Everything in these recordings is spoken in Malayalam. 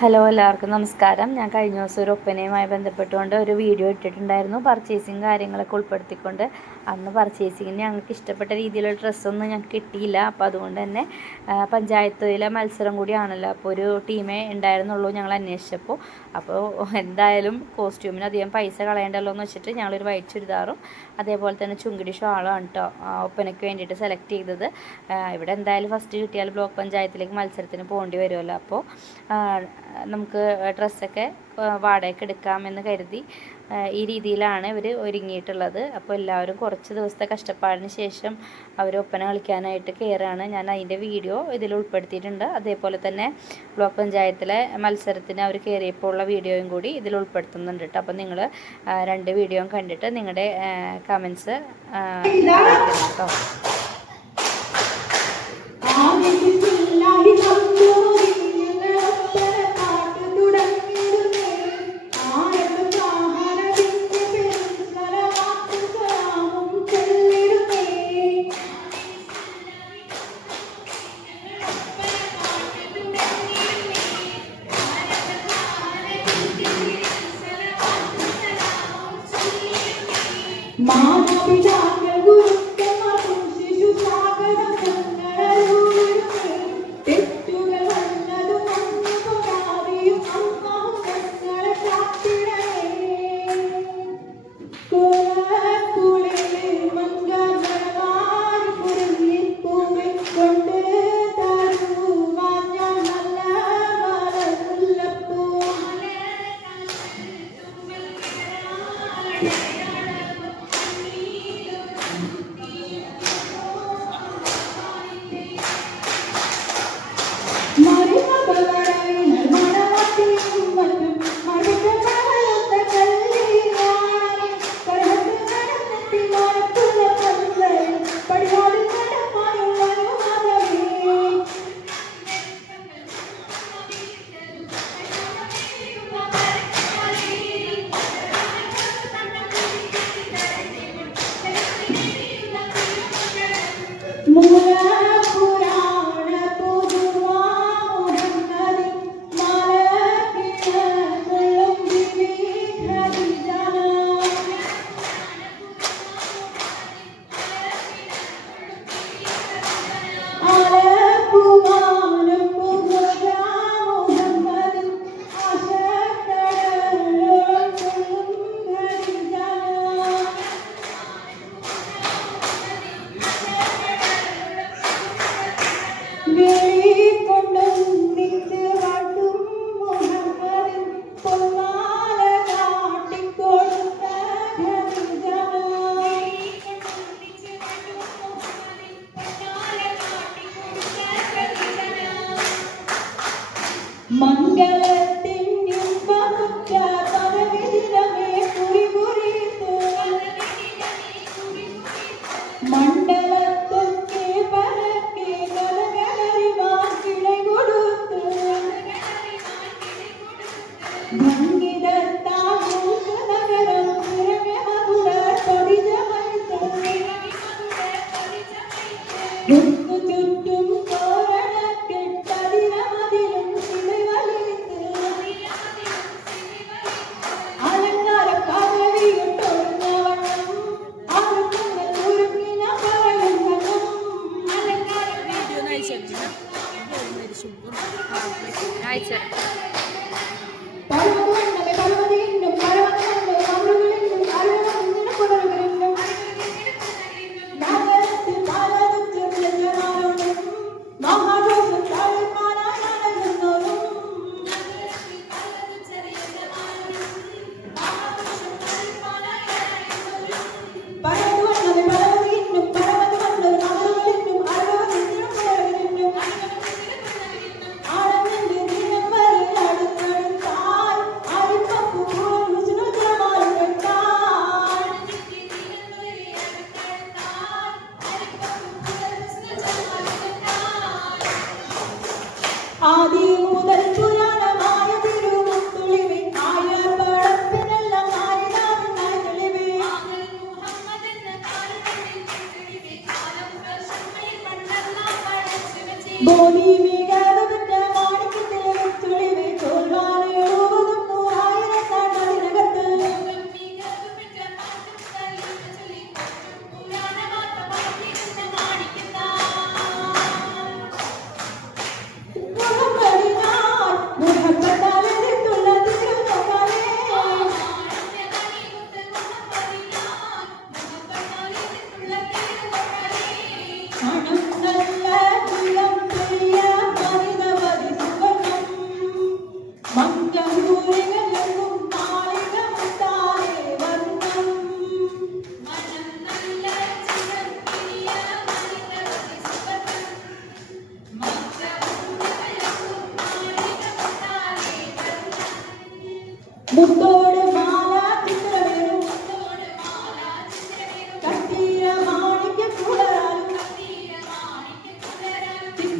ഹലോ എല്ലാവർക്കും നമസ്കാരം. ഞാൻ കഴിഞ്ഞ ദിവസം ഒരു ഒപ്പനയുമായി ബന്ധപ്പെട്ടുകൊണ്ട് ഒരു വീഡിയോ ഇട്ടിട്ടുണ്ടായിരുന്നു. പർച്ചേസിങ് കാര്യങ്ങളൊക്കെ ഉൾപ്പെടുത്തിക്കൊണ്ട്. അന്ന് പർച്ചേസിങ്ങിന് ഞങ്ങൾക്ക് ഇഷ്ടപ്പെട്ട രീതിയിലുള്ള ഡ്രസ്സൊന്നും ഞങ്ങൾക്ക് കിട്ടിയില്ല. അപ്പോൾ അതുകൊണ്ട് തന്നെ പഞ്ചായത്തിലെ മത്സരം കൂടിയാണല്ലോ. അപ്പോൾ ഒരു ടീമേ ഉണ്ടായിരുന്നുള്ളൂ ഞങ്ങൾ അന്വേഷിച്ചപ്പോൾ അപ്പോൾ എന്തായാലും കോസ്റ്റ്യൂമിന് അധികം പൈസ കളയേണ്ടല്ലോ എന്ന് വെച്ചിട്ട് ഞങ്ങളൊരു വൈറ്റ് ചുരിദാറും അതേപോലെ തന്നെ ചുങ്കിടി ഷാളുമാണ് കേട്ടോ ഒപ്പനയ്ക്ക് വേണ്ടിയിട്ട് സെലക്ട് ചെയ്തത്. ഇവിടെ എന്തായാലും ഫസ്റ്റ് കിട്ടിയാൽ ബ്ലോക്ക് പഞ്ചായത്തിലേക്ക് മത്സരത്തിന് പോകേണ്ടി വരുമല്ലോ. അപ്പോൾ നമുക്ക് ഡ്രസ്സൊക്കെ വാടകയ്ക്ക് എടുക്കാമെന്ന് കരുതി ഈ രീതിയിലാണ് ഇവർ ഒരുങ്ങിയിട്ടുള്ളത്. അപ്പോൾ എല്ലാവരും കുറച്ച് ദിവസത്തെ കഷ്ടപ്പാടിന് ശേഷം അവർ ഒപ്പന കളിക്കാനായിട്ട് കയറുകയാണ് ഞാൻ അതിന്റെ വീഡിയോ ഇതിൽ ഉൾപ്പെടുത്തിയിട്ടുണ്ട്. അതേപോലെ തന്നെ ബ്ലോക്ക് പഞ്ചായത്തിലെ മത്സരത്തിന് അവർ കയറിയപ്പോൾ ഉള്ള വീഡിയോയും കൂടി ഇതിൽ ഉൾപ്പെടുത്തുന്നുണ്ട് കേട്ടോ. അപ്പോൾ നിങ്ങൾ രണ്ട് വീഡിയോയും കണ്ടിട്ട് നിങ്ങളുടെ കമൻസ് കേട്ടോ.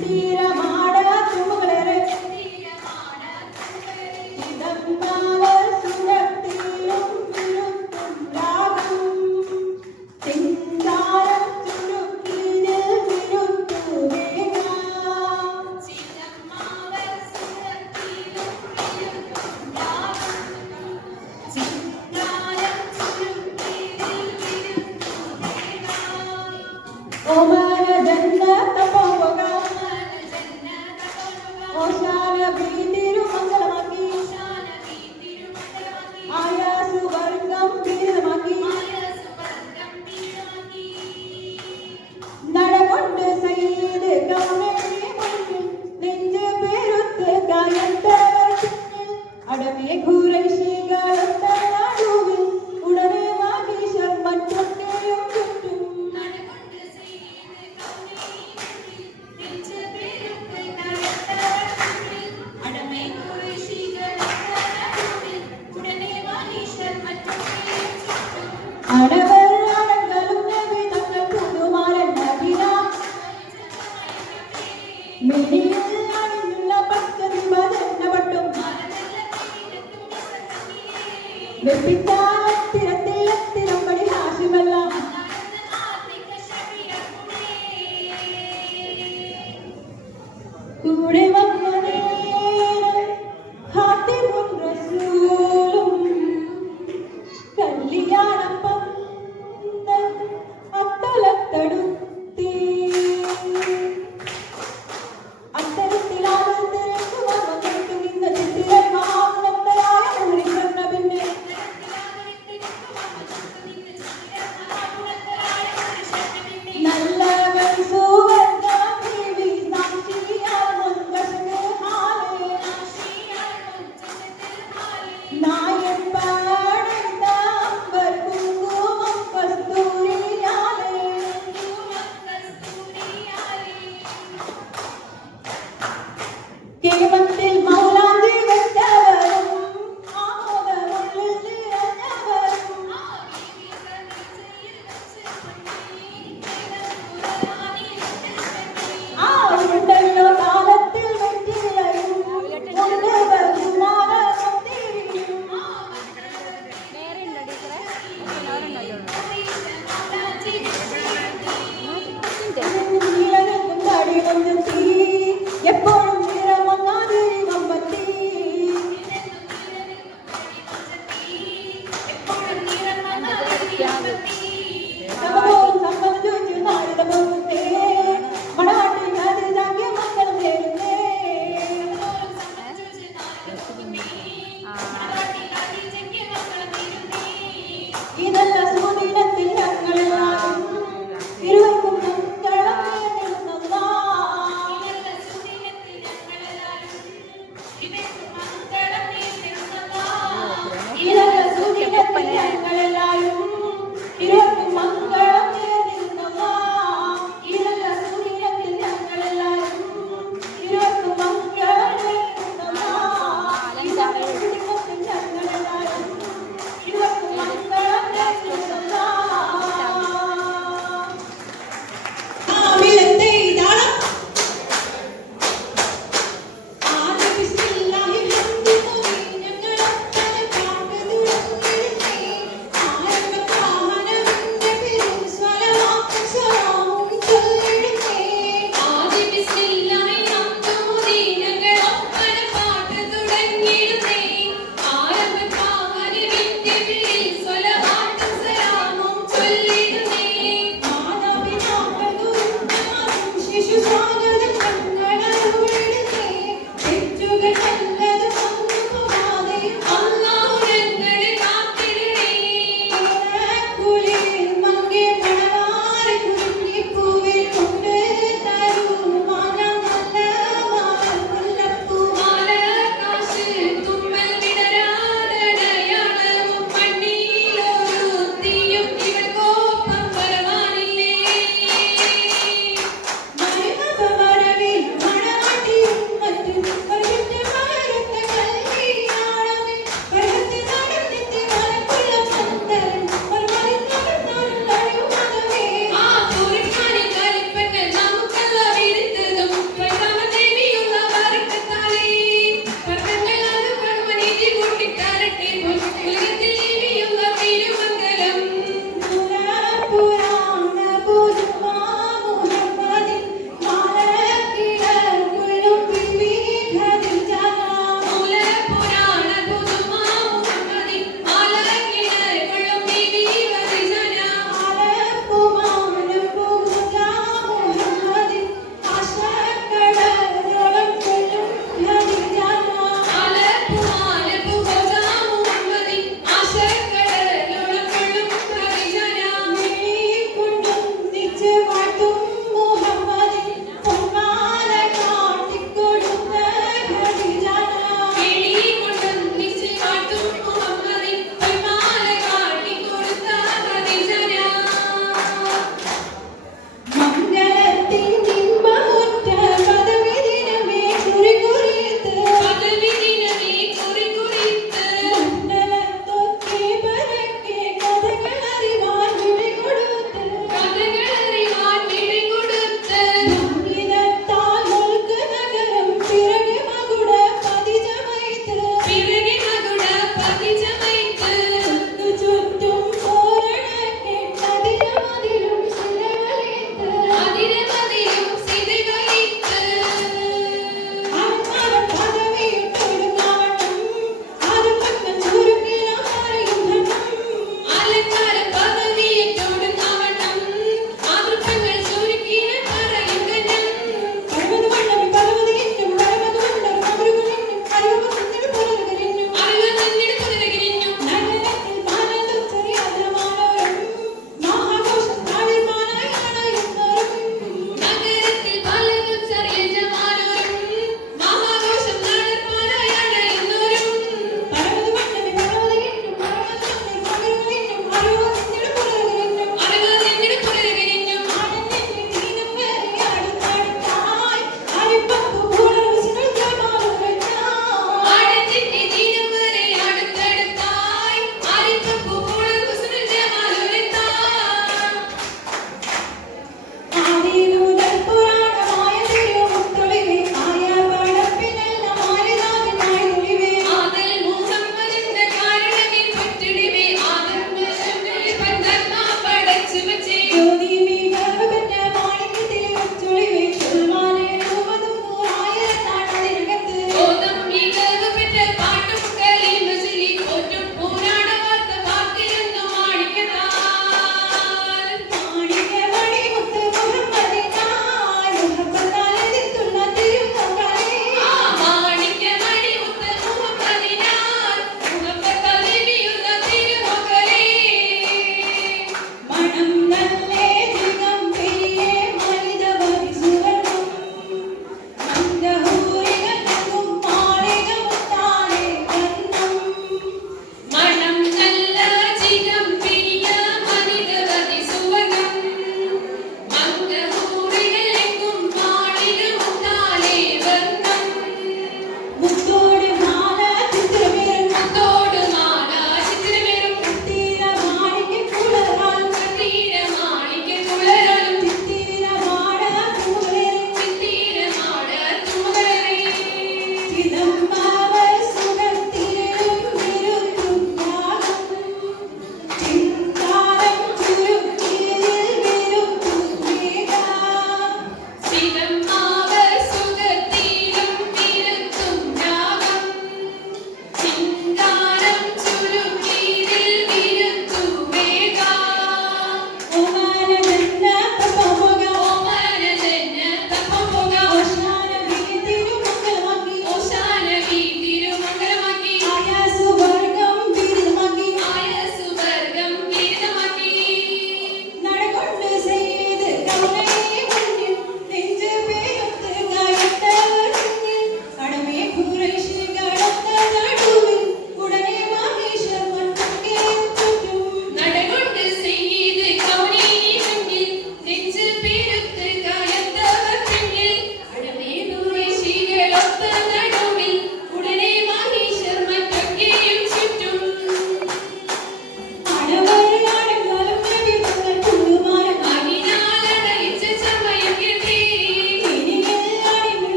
be.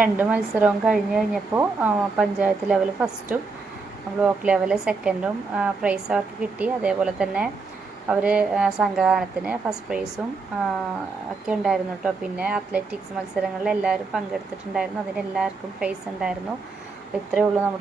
രണ്ട് മത്സരവും കഴിഞ്ഞ് കഴിഞ്ഞപ്പോൾ പഞ്ചായത്ത് ലെവൽ ഫസ്റ്റും ബ്ലോക്ക് ലെവൽ സെക്കൻഡും പ്രൈസ് അവർക്ക് കിട്ടി. അതേപോലെ തന്നെ അവർ സംഘഗാനത്തിന് ഫസ്റ്റ് പ്രൈസും ഒക്കെ ഉണ്ടായിരുന്നു കേട്ടോ പിന്നെ അത്ലറ്റിക്സ് മത്സരങ്ങളിൽ എല്ലാവരും പങ്കെടുത്തിട്ടുണ്ടായിരുന്നു. അതിന് എല്ലാവർക്കും പ്രൈസ് ഉണ്ടായിരുന്നു. ഇത്രയേ ഉള്ളൂ നമ്മുടെ